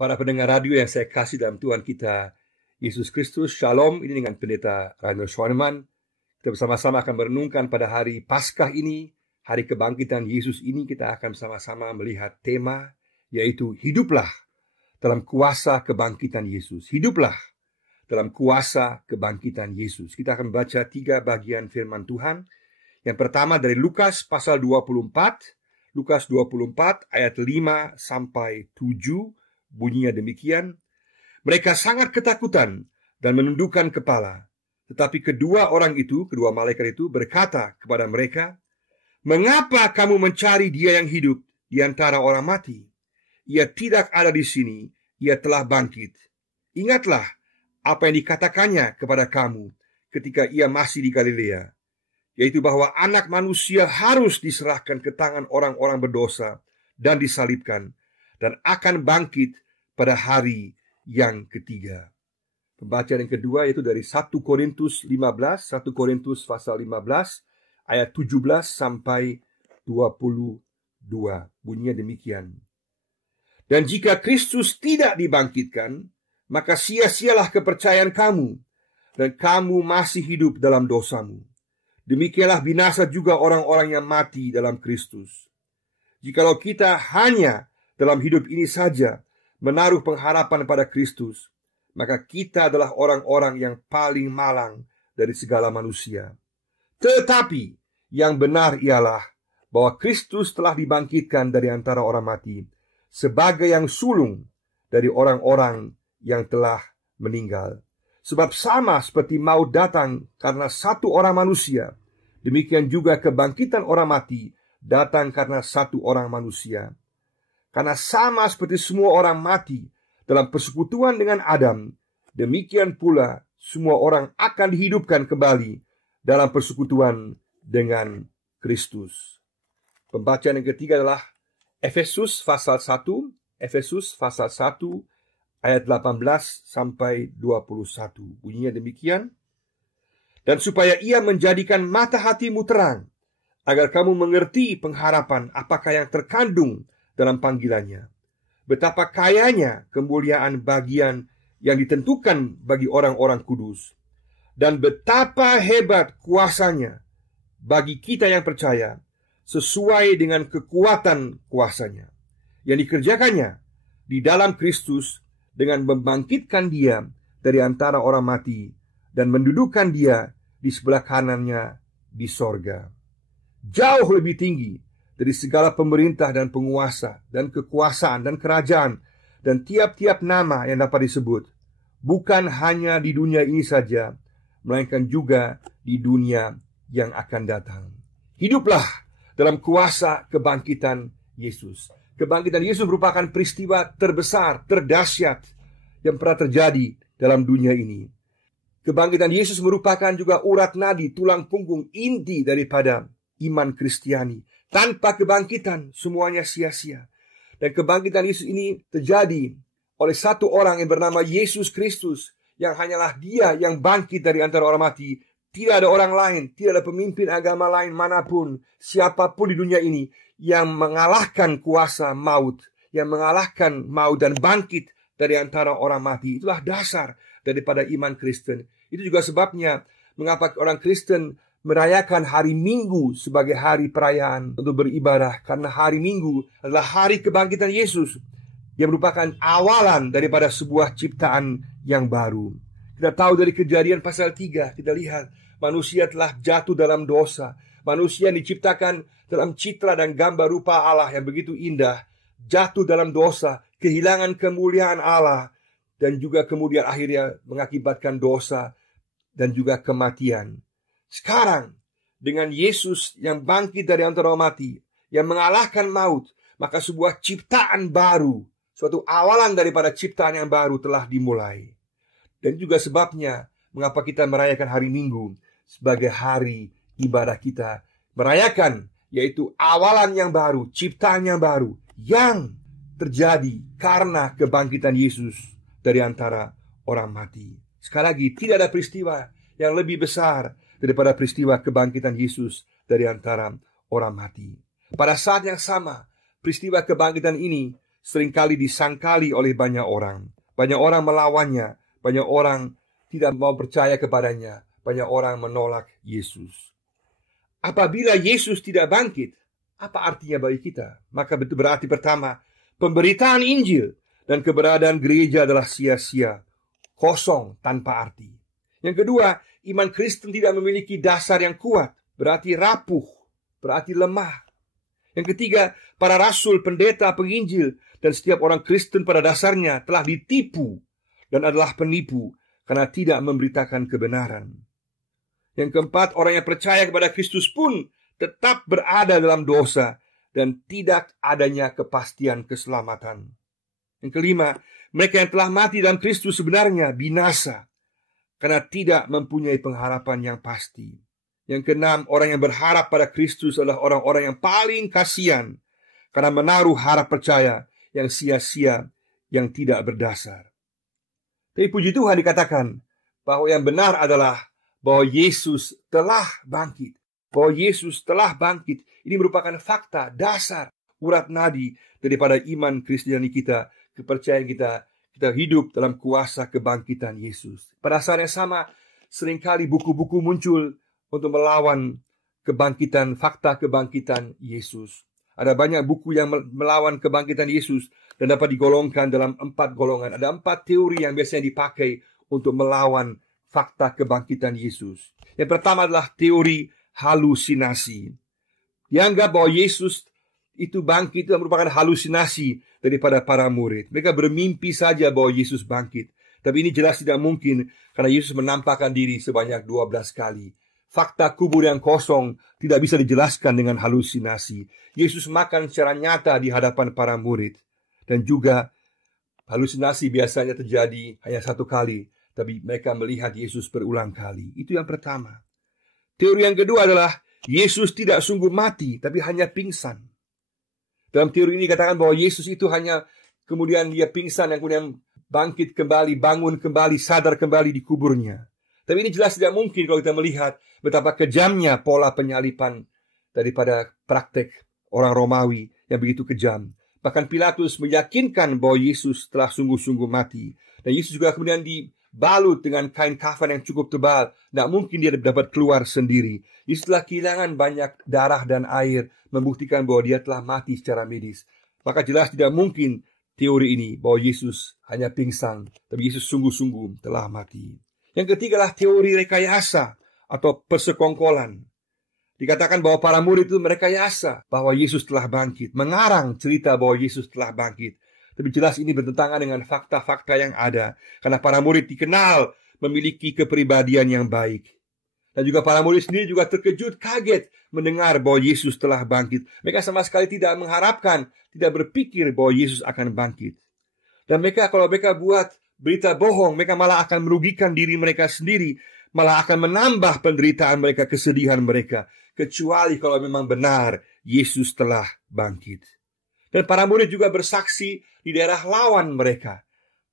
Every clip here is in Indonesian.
Para pendengar radio yang saya kasih dalam Tuhan kita Yesus Kristus, Shalom. Ini dengan Pendeta Rainer Schoenemann. Kita bersama-sama akan merenungkan pada hari Paskah ini, hari kebangkitan Yesus ini. Kita akan bersama-sama melihat tema, yaitu hiduplah dalam kuasa kebangkitan Yesus. Hiduplah dalam kuasa kebangkitan Yesus. Kita akan baca 3 bagian firman Tuhan. Yang pertama dari Lukas pasal 24. Lukas 24 ayat 5 sampai 7. Bunyinya demikian, mereka sangat ketakutan dan menundukkan kepala. Tetapi kedua malaikat itu berkata kepada mereka, "Mengapa kamu mencari Dia yang hidup di antara orang mati? Ia tidak ada di sini, Ia telah bangkit. Ingatlah apa yang dikatakannya kepada kamu ketika Ia masih di Galilea, yaitu bahwa Anak Manusia harus diserahkan ke tangan orang-orang berdosa dan disalibkan, dan akan bangkit pada hari yang ketiga." Pembacaan yang kedua yaitu dari 1 Korintus 15, 1 Korintus pasal 15 ayat 17 sampai 22. Bunyinya demikian. "Dan jika Kristus tidak dibangkitkan, maka sia-sialah kepercayaan kamu, dan kamu masih hidup dalam dosamu. Demikianlah binasa juga orang-orang yang mati dalam Kristus. Jikalau kita hanya dalam hidup ini saja menaruh pengharapan pada Kristus, maka kita adalah orang-orang yang paling malang dari segala manusia. Tetapi yang benar ialah bahwa Kristus telah dibangkitkan dari antara orang mati sebagai yang sulung dari orang-orang yang telah meninggal. Sebab sama seperti maut datang karena satu orang manusia, demikian juga kebangkitan orang mati datang karena satu orang manusia. Karena sama seperti semua orang mati dalam persekutuan dengan Adam, demikian pula semua orang akan dihidupkan kembali dalam persekutuan dengan Kristus." Pembacaan yang ketiga adalah Efesus pasal 1, Efesus pasal 1 ayat 18 sampai 21. Bunyinya demikian. "Dan supaya Ia menjadikan mata hatimu terang, agar kamu mengerti pengharapan apakah yang terkandung dalam panggilannya, betapa kayanya kemuliaan bagian yang ditentukan bagi orang-orang kudus, dan betapa hebat kuasanya bagi kita yang percaya, sesuai dengan kekuatan kuasanya yang dikerjakannya di dalam Kristus dengan membangkitkan Dia dari antara orang mati dan mendudukkan Dia di sebelah kanannya di sorga, jauh lebih tinggi dari segala pemerintah dan penguasa dan kekuasaan dan kerajaan dan tiap-tiap nama yang dapat disebut, bukan hanya di dunia ini saja, melainkan juga di dunia yang akan datang." Hiduplah dalam kuasa kebangkitan Yesus. Kebangkitan Yesus merupakan peristiwa terbesar, terdahsyat yang pernah terjadi dalam dunia ini. Kebangkitan Yesus merupakan juga urat nadi, tulang punggung inti daripada iman Kristiani. Tanpa kebangkitan semuanya sia-sia. Dan kebangkitan Yesus ini terjadi oleh satu orang yang bernama Yesus Kristus, yang hanyalah Dia yang bangkit dari antara orang mati. Tidak ada orang lain, tidak ada pemimpin agama lain manapun, siapapun di dunia ini yang mengalahkan kuasa maut, yang mengalahkan maut dan bangkit dari antara orang mati. Itulah dasar daripada iman Kristen. Itu juga sebabnya mengapa orang Kristen merayakan hari Minggu sebagai hari perayaan untuk beribadah, karena hari Minggu adalah hari kebangkitan Yesus yang merupakan awalan daripada sebuah ciptaan yang baru. Kita tahu dari Kejadian pasal 3, kita lihat manusia telah jatuh dalam dosa. Manusia yang diciptakan dalam citra dan gambar rupa Allah yang begitu indah, jatuh dalam dosa, kehilangan kemuliaan Allah, dan juga kemudian akhirnya mengakibatkan dosa dan juga kematian. Sekarang, dengan Yesus yang bangkit dari antara orang mati, yang mengalahkan maut, maka sebuah ciptaan baru, suatu awalan daripada ciptaan yang baru telah dimulai. Dan juga sebabnya, mengapa kita merayakan hari Minggu sebagai hari ibadah kita. Merayakan, yaitu awalan yang baru, ciptaan yang baru, yang terjadi karena kebangkitan Yesus dari antara orang mati. Sekali lagi, tidak ada peristiwa yang lebih besar daripada peristiwa kebangkitan Yesus dari antara orang mati. Pada saat yang sama, peristiwa kebangkitan ini seringkali disangkali oleh banyak orang. Banyak orang melawannya, banyak orang tidak mau percaya kepadanya, banyak orang menolak Yesus. Apabila Yesus tidak bangkit, apa artinya bagi kita? Maka berarti pertama, pemberitaan Injil dan keberadaan gereja adalah sia-sia, kosong, tanpa arti. Yang kedua, iman Kristen tidak memiliki dasar yang kuat, berarti rapuh, berarti lemah. Yang ketiga, para rasul, pendeta, penginjil, dan setiap orang Kristen pada dasarnya telah ditipu dan adalah penipu karena tidak memberitakan kebenaran. Yang keempat, orang yang percaya kepada Kristus pun tetap berada dalam dosa dan tidak adanya kepastian keselamatan. Yang kelima, mereka yang telah mati dalam Kristus sebenarnya binasa karena tidak mempunyai pengharapan yang pasti. Yang keenam, orang yang berharap pada Kristus adalah orang-orang yang paling kasihan karena menaruh harap percaya yang sia-sia, yang tidak berdasar. Tapi puji Tuhan dikatakan bahwa yang benar adalah bahwa Yesus telah bangkit. Bahwa Yesus telah bangkit. Ini merupakan fakta, dasar, urat nadi daripada iman Kristiani kita, kepercayaan kita. Kita hidup dalam kuasa kebangkitan Yesus. Pada saat yang sama, seringkali buku-buku muncul untuk melawan kebangkitan, fakta kebangkitan Yesus. Ada banyak buku yang melawan kebangkitan Yesus dan dapat digolongkan dalam 4 golongan. Ada 4 teori yang biasanya dipakai untuk melawan fakta kebangkitan Yesus. Yang pertama adalah teori halusinasi. Dianggap bahwa Yesus itu bangkit itu merupakan halusinasi daripada para murid. Mereka bermimpi saja bahwa Yesus bangkit. Tapi ini jelas tidak mungkin karena Yesus menampakkan diri sebanyak 12 kali. Fakta kubur yang kosong tidak bisa dijelaskan dengan halusinasi. Yesus makan secara nyata di hadapan para murid. Dan juga halusinasi biasanya terjadi hanya 1 kali. Tapi mereka melihat Yesus berulang kali. Itu yang pertama. Teori yang kedua adalah Yesus tidak sungguh mati, tapi hanya pingsan. Dalam teori ini dikatakan bahwa Yesus itu hanya kemudian dia pingsan, yang kemudian bangkit kembali, bangun kembali, sadar kembali di kuburnya. Tapi ini jelas tidak mungkin kalau kita melihat betapa kejamnya pola penyalipan daripada praktek orang Romawi yang begitu kejam. Bahkan Pilatus meyakinkan bahwa Yesus telah sungguh-sungguh mati. Dan Yesus juga kemudian dibalut dengan kain kafan yang cukup tebal. Tidak mungkin dia dapat keluar sendiri. Yesus telah kehilangan banyak darah dan air, membuktikan bahwa dia telah mati secara medis. Maka jelas tidak mungkin teori ini bahwa Yesus hanya pingsan, tapi Yesus sungguh-sungguh telah mati. Yang ketiga adalah teori rekayasa atau persekongkolan. Dikatakan bahwa para murid itu merekayasa bahwa Yesus telah bangkit, mengarang cerita bahwa Yesus telah bangkit. Tapi jelas ini bertentangan dengan fakta-fakta yang ada, karena para murid dikenal memiliki kepribadian yang baik. Dan juga para murid sendiri juga terkejut, kaget mendengar bahwa Yesus telah bangkit. Mereka sama sekali tidak mengharapkan, tidak berpikir bahwa Yesus akan bangkit. Dan kalau mereka buat berita bohong, mereka malah akan merugikan diri mereka sendiri, malah akan menambah penderitaan mereka, kesedihan mereka, kecuali kalau memang benar Yesus telah bangkit. Dan para murid juga bersaksi di daerah lawan mereka.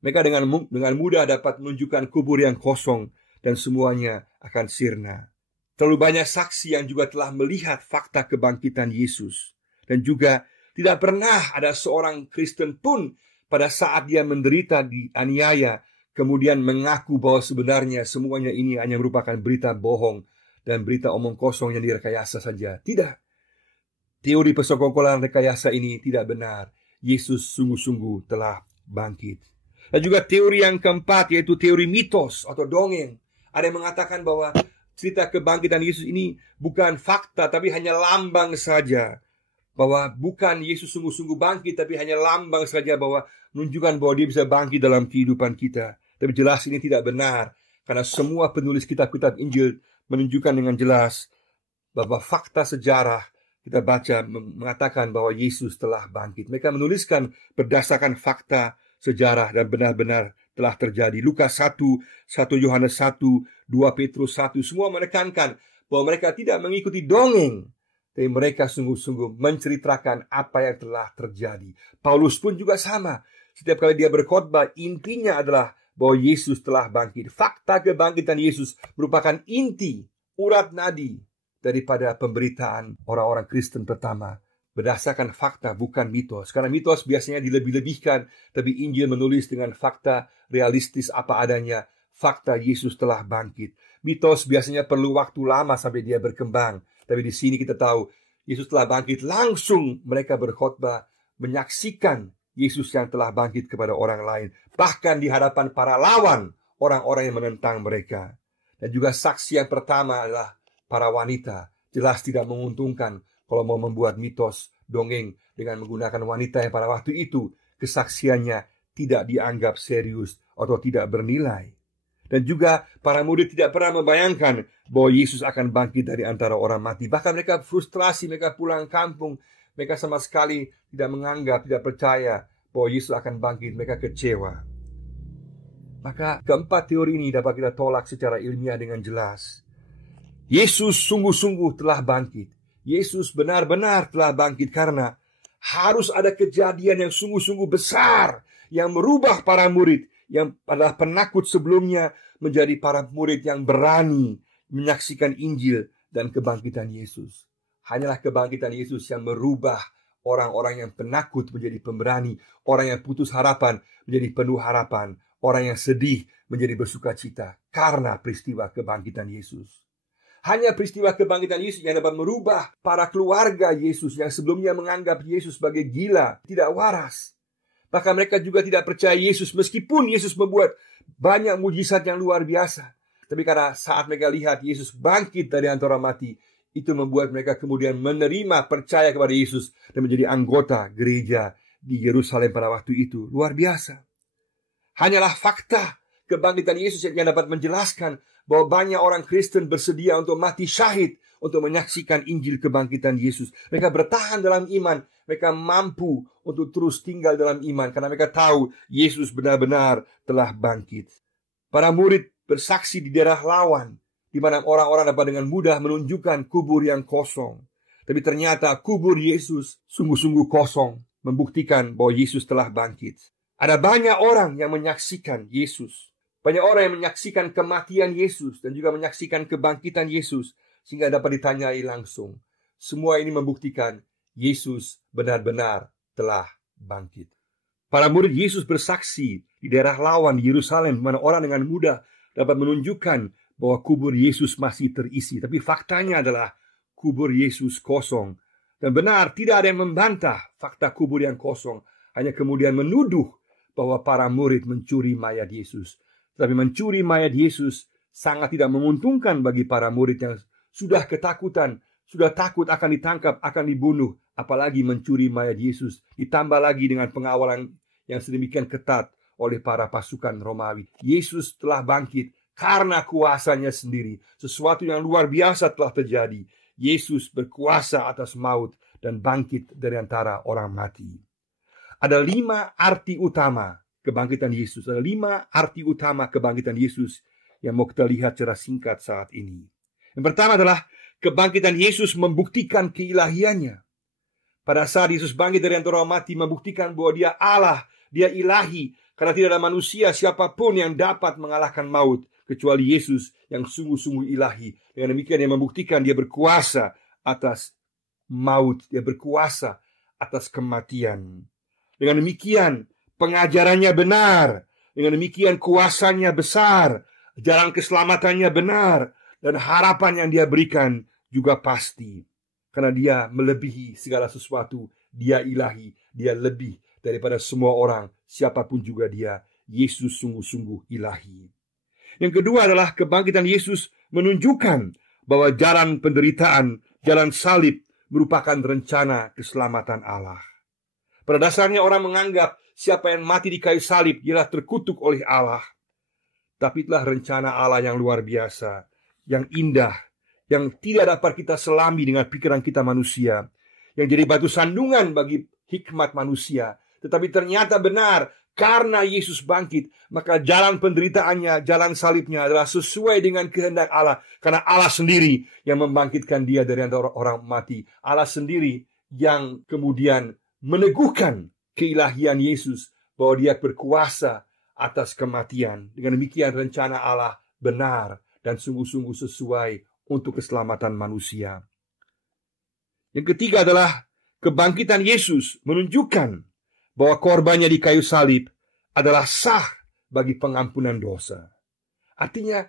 Mereka dengan mudah dapat menunjukkan kubur yang kosong dan semuanya akan sirna. Terlalu banyak saksi yang juga telah melihat fakta kebangkitan Yesus. Dan juga tidak pernah ada seorang Kristen pun pada saat dia menderita dianiaya, kemudian mengaku bahwa sebenarnya semuanya ini hanya merupakan berita bohong dan berita omong kosong yang direkayasa saja. Tidak. Teori persekongkolan rekayasa ini tidak benar. Yesus sungguh-sungguh telah bangkit. Dan juga teori yang keempat, yaitu teori mitos atau dongeng. Ada yang mengatakan bahwa cerita kebangkitan Yesus ini bukan fakta, tapi hanya lambang saja. Bahwa bukan Yesus sungguh-sungguh bangkit, tapi hanya lambang saja, bahwa menunjukkan bahwa dia bisa bangkit dalam kehidupan kita. Tapi jelas ini tidak benar, karena semua penulis kitab-kitab Injil menunjukkan dengan jelas bahwa fakta sejarah kita baca mengatakan bahwa Yesus telah bangkit. Mereka menuliskan berdasarkan fakta sejarah dan benar-benar telah terjadi. Lukas 1, 1 Yohanes 1, 2 Petrus 1, semua menekankan bahwa mereka tidak mengikuti dongeng, tapi mereka sungguh-sungguh menceritakan apa yang telah terjadi. Paulus pun juga sama. Setiap kali dia berkhotbah, intinya adalah bahwa Yesus telah bangkit. Fakta kebangkitan Yesus merupakan inti, urat nadi daripada pemberitaan orang-orang Kristen pertama berdasarkan fakta, bukan mitos. Karena mitos biasanya dilebih-lebihkan, tapi Injil menulis dengan fakta realistis apa adanya. Fakta Yesus telah bangkit. Mitos biasanya perlu waktu lama sampai dia berkembang. Tapi di sini kita tahu Yesus telah bangkit. Langsung mereka berkhotbah, menyaksikan Yesus yang telah bangkit kepada orang lain. Bahkan di hadapan para lawan, orang-orang yang menentang mereka. Dan juga saksi yang pertama adalah para wanita. Jelas tidak menguntungkan kalau mau membuat mitos, dongeng dengan menggunakan wanita yang pada waktu itu kesaksiannya tidak dianggap serius atau tidak bernilai. Dan juga para murid tidak pernah membayangkan bahwa Yesus akan bangkit dari antara orang mati. Bahkan mereka frustrasi, mereka pulang kampung. Mereka sama sekali tidak menganggap, tidak percaya bahwa Yesus akan bangkit. Mereka kecewa. Maka keempat teori ini dapat kita tolak secara ilmiah dengan jelas. Yesus sungguh-sungguh telah bangkit. Yesus benar-benar telah bangkit karena harus ada kejadian yang sungguh-sungguh besar yang merubah para murid yang adalah penakut sebelumnya menjadi para murid yang berani menyaksikan Injil dan kebangkitan Yesus. Hanyalah kebangkitan Yesus yang merubah orang-orang yang penakut menjadi pemberani, orang yang putus harapan menjadi penuh harapan, orang yang sedih menjadi bersukacita karena peristiwa kebangkitan Yesus. Hanya peristiwa kebangkitan Yesus yang dapat merubah para keluarga Yesus yang sebelumnya menganggap Yesus sebagai gila, tidak waras. Bahkan mereka juga tidak percaya Yesus meskipun Yesus membuat banyak mujizat yang luar biasa. Tapi karena saat mereka lihat Yesus bangkit dari antara mati, itu membuat mereka kemudian menerima, percaya kepada Yesus dan menjadi anggota gereja di Yerusalem pada waktu itu. Luar biasa. Hanyalah fakta kebangkitan Yesus yang dapat menjelaskan bahwa banyak orang Kristen bersedia untuk mati syahid untuk menyaksikan Injil kebangkitan Yesus. Mereka bertahan dalam iman. Mereka mampu untuk terus tinggal dalam iman karena mereka tahu Yesus benar-benar telah bangkit. Para murid bersaksi di daerah lawan, di mana orang-orang dapat dengan mudah menunjukkan kubur yang kosong. Tapi ternyata kubur Yesus sungguh-sungguh kosong, membuktikan bahwa Yesus telah bangkit. Ada banyak orang yang menyaksikan Yesus. Banyak orang yang menyaksikan kematian Yesus dan juga menyaksikan kebangkitan Yesus sehingga dapat ditanyai langsung. Semua ini membuktikan Yesus benar-benar telah bangkit. Para murid Yesus bersaksi di daerah lawan di Yerusalem, di mana orang dengan mudah dapat menunjukkan bahwa kubur Yesus masih terisi. Tapi faktanya adalah kubur Yesus kosong. Dan benar, tidak ada yang membantah fakta kubur yang kosong. Hanya kemudian menuduh bahwa para murid mencuri mayat Yesus. Tetapi mencuri mayat Yesus sangat tidak menguntungkan bagi para murid yang sudah ketakutan, sudah takut akan ditangkap, akan dibunuh. Apalagi mencuri mayat Yesus. Ditambah lagi dengan pengawalan yang sedemikian ketat oleh para pasukan Romawi. Yesus telah bangkit karena kuasanya sendiri. Sesuatu yang luar biasa telah terjadi. Yesus berkuasa atas maut dan bangkit dari antara orang mati. Ada 5 arti utama kebangkitan Yesus. Ada 5 arti utama kebangkitan Yesus yang mau kita lihat secara singkat saat ini. Yang pertama adalah kebangkitan Yesus membuktikan keilahiannya. Pada saat Yesus bangkit dari antara orang mati, membuktikan bahwa dia Allah, dia ilahi. Karena tidak ada manusia siapapun yang dapat mengalahkan maut kecuali Yesus yang sungguh-sungguh ilahi. Dengan demikian dia membuktikan dia berkuasa atas maut, dia berkuasa atas kematian. Dengan demikian pengajarannya benar, dengan demikian kuasanya besar, jalan keselamatannya benar, dan harapan yang dia berikan juga pasti. Karena dia melebihi segala sesuatu, dia ilahi, dia lebih daripada semua orang, siapapun juga dia. Yesus sungguh-sungguh ilahi. Yang kedua adalah kebangkitan Yesus menunjukkan bahwa jalan penderitaan, jalan salib merupakan rencana keselamatan Allah. Pada dasarnya orang menganggap siapa yang mati di kayu salib ialah terkutuk oleh Allah. Tapi itulah rencana Allah yang luar biasa, yang indah, yang tidak dapat kita selami dengan pikiran kita manusia, yang jadi batu sandungan bagi hikmat manusia. Tetapi ternyata benar, karena Yesus bangkit, maka jalan penderitaannya, jalan salibnya adalah sesuai dengan kehendak Allah. Karena Allah sendiri yang membangkitkan dia dari antara orang mati. Allah sendiri yang kemudian meneguhkan keilahian Yesus, bahwa dia berkuasa atas kematian. Dengan demikian rencana Allah benar dan sungguh-sungguh sesuai untuk keselamatan manusia. Yang ketiga adalah kebangkitan Yesus menunjukkan bahwa korbannya di kayu salib adalah sah bagi pengampunan dosa. Artinya,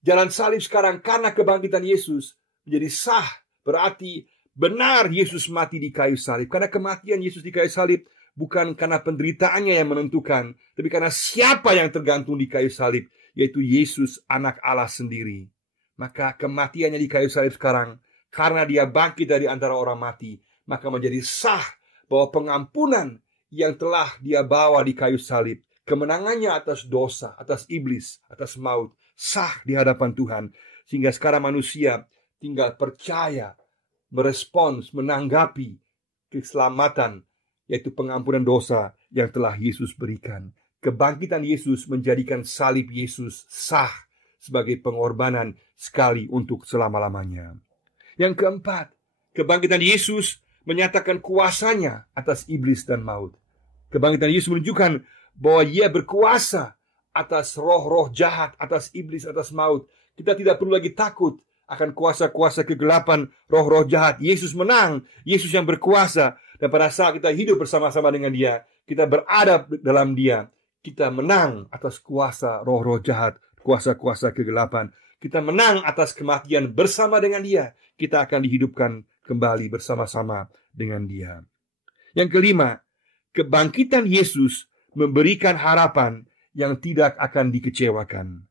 jalan salib sekarang karena kebangkitan Yesus menjadi sah. Berarti benar Yesus mati di kayu salib. Karena kematian Yesus di kayu salib bukan karena penderitaannya yang menentukan, tapi karena siapa yang tergantung di kayu salib, yaitu Yesus, anak Allah sendiri. Maka kematiannya di kayu salib sekarang, karena dia bangkit dari antara orang mati, maka menjadi sah bahwa pengampunan yang telah dia bawa di kayu salib, kemenangannya atas dosa, atas iblis, atas maut, sah di hadapan Tuhan. Sehingga sekarang manusia tinggal percaya, merespons, menanggapi keselamatan, yaitu pengampunan dosa yang telah Yesus berikan. Kebangkitan Yesus menjadikan salib Yesus sah sebagai pengorbanan sekali untuk selama-lamanya. Yang keempat, kebangkitan Yesus menyatakan kuasanya atas iblis dan maut. Kebangkitan Yesus menunjukkan bahwa Ia berkuasa atas roh-roh jahat, atas iblis, atas maut. Kita tidak perlu lagi takut akan kuasa-kuasa kegelapan, roh-roh jahat. Yesus menang, Yesus yang berkuasa. Dan pada saat kita hidup bersama-sama dengan Dia, kita berada dalam Dia, kita menang atas kuasa roh-roh jahat, kuasa-kuasa kegelapan. Kita menang atas kematian bersama dengan Dia. Kita akan dihidupkan kembali bersama-sama dengan Dia. Yang kelima, kebangkitan Yesus memberikan harapan yang tidak akan dikecewakan.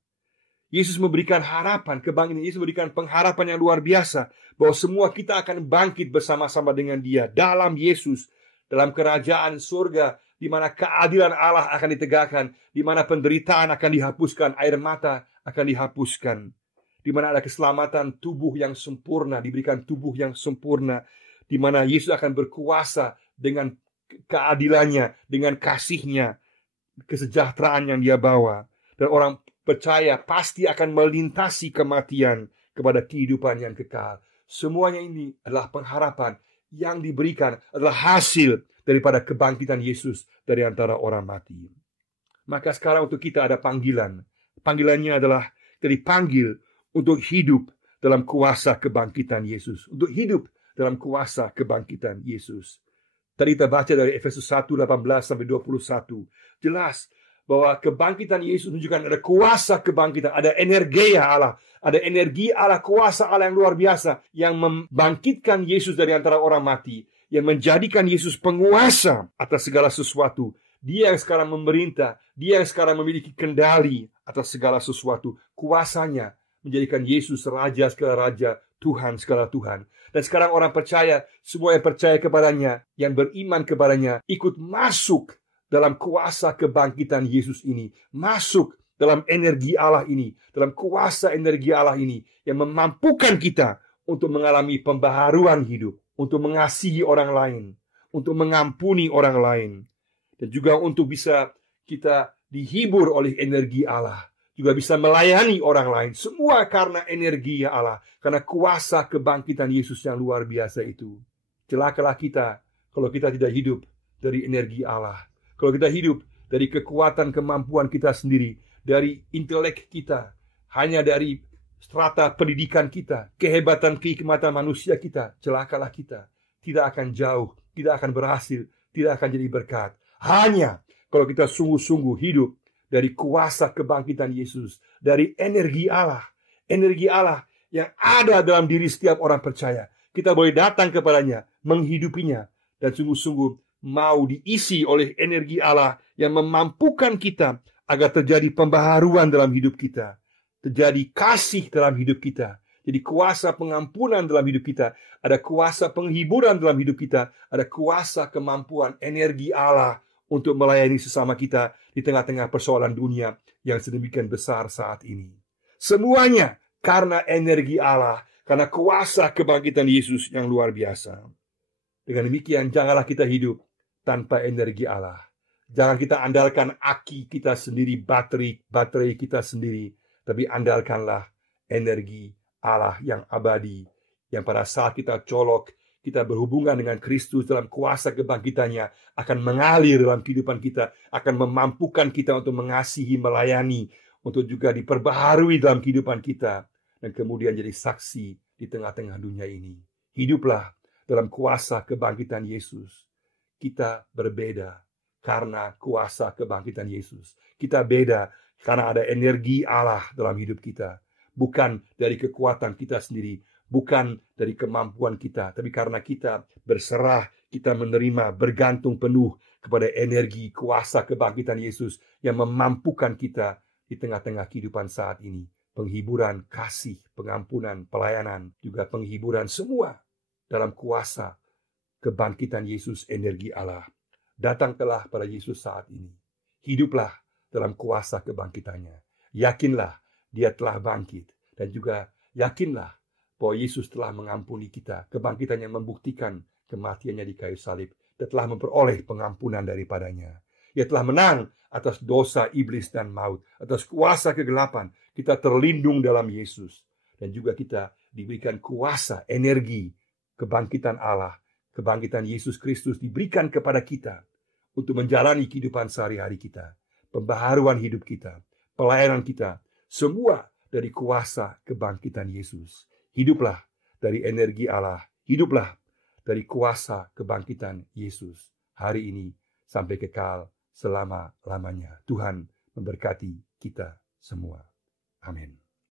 Yesus memberikan harapan, kebangkitan Yesus memberikan pengharapan yang luar biasa, bahwa semua kita akan bangkit bersama-sama dengan Dia dalam Yesus, dalam kerajaan surga, di mana keadilan Allah akan ditegakkan, di mana penderitaan akan dihapuskan, air mata akan dihapuskan, di mana ada keselamatan tubuh yang sempurna, diberikan tubuh yang sempurna, di mana Yesus akan berkuasa dengan keadilannya, dengan kasihnya, kesejahteraan yang Dia bawa. Dan orang percaya pasti akan melintasi kematian kepada kehidupan yang kekal. Semuanya ini adalah pengharapan yang diberikan, adalah hasil daripada kebangkitan Yesus dari antara orang mati. Maka sekarang untuk kita ada panggilan. Panggilannya adalah kita dipanggil untuk hidup dalam kuasa kebangkitan Yesus. Untuk hidup dalam kuasa kebangkitan Yesus. Tadi kita baca dari Efesus 1:18-21. Jelas bahwa kebangkitan Yesus menunjukkan ada kuasa kebangkitan, ada energia Allah, ada energi Allah, kuasa Allah yang luar biasa, yang membangkitkan Yesus dari antara orang mati, yang menjadikan Yesus penguasa atas segala sesuatu. Dia yang sekarang memerintah, Dia yang sekarang memiliki kendali atas segala sesuatu. Kuasanya menjadikan Yesus Raja segala Raja, Tuhan segala Tuhan. Dan sekarang orang percaya, semua yang percaya kepadanya, yang beriman kepadanya, ikut masuk dalam kuasa kebangkitan Yesus ini. Masuk dalam energi Allah ini, dalam kuasa energi Allah ini, yang memampukan kita untuk mengalami pembaharuan hidup, untuk mengasihi orang lain, untuk mengampuni orang lain, dan juga untuk bisa kita dihibur oleh energi Allah, juga bisa melayani orang lain. Semua karena energi Allah, karena kuasa kebangkitan Yesus yang luar biasa itu. Celakalah kita kalau kita tidak hidup dari energi Allah. Kalau kita hidup dari kekuatan kemampuan kita sendiri, dari intelek kita, hanya dari strata pendidikan kita, kehebatan kehikmatan manusia kita, celakalah kita. Tidak akan jauh, tidak akan berhasil, tidak akan jadi berkat. Hanya kalau kita sungguh-sungguh hidup dari kuasa kebangkitan Yesus, dari energi Allah yang ada dalam diri setiap orang percaya. Kita boleh datang kepadanya, menghidupinya, dan sungguh-sungguh mau diisi oleh energi Allah yang memampukan kita agar terjadi pembaharuan dalam hidup kita, terjadi kasih dalam hidup kita, jadi kuasa pengampunan dalam hidup kita, ada kuasa penghiburan dalam hidup kita, ada kuasa kemampuan energi Allah untuk melayani sesama kita di tengah-tengah persoalan dunia yang sedemikian besar saat ini. Semuanya karena energi Allah, karena kuasa kebangkitan Yesus yang luar biasa. Dengan demikian, janganlah kita hidup tanpa energi Allah. Jangan kita andalkan aki kita sendiri, baterai kita sendiri, tapi andalkanlah energi Allah yang abadi, yang pada saat kita colok, kita berhubungan dengan Kristus dalam kuasa kebangkitannya, akan mengalir dalam kehidupan kita, akan memampukan kita untuk mengasihi, melayani, untuk juga diperbaharui dalam kehidupan kita, dan kemudian jadi saksi di tengah-tengah dunia ini. Hiduplah dalam kuasa kebangkitan Yesus. Kita berbeda karena kuasa kebangkitan Yesus. Kita beda karena ada energi Allah dalam hidup kita. Bukan dari kekuatan kita sendiri, bukan dari kemampuan kita, tapi karena kita berserah, kita menerima, bergantung penuh kepada energi kuasa kebangkitan Yesus yang memampukan kita di tengah-tengah kehidupan saat ini. Penghiburan, kasih, pengampunan, pelayanan, juga penghiburan, semua dalam kuasa kebangkitan Yesus, energi Allah. Datanglah pada Yesus saat ini. Hiduplah dalam kuasa kebangkitannya. Yakinlah Dia telah bangkit. Dan juga yakinlah bahwa Yesus telah mengampuni kita. Kebangkitannya membuktikan kematiannya di kayu salib. Dia telah memperoleh pengampunan daripadanya. Dia telah menang atas dosa iblis dan maut. Atas kuasa kegelapan. Kita terlindung dalam Yesus. Dan juga kita diberikan kuasa, energi, kebangkitan Allah. Kebangkitan Yesus Kristus diberikan kepada kita untuk menjalani kehidupan sehari-hari kita. Pembaharuan hidup kita. Pelayanan kita. Semua dari kuasa kebangkitan Yesus. Hiduplah dari energi Allah. Hiduplah dari kuasa kebangkitan Yesus. Hari ini sampai kekal selama-lamanya. Tuhan memberkati kita semua. Amin.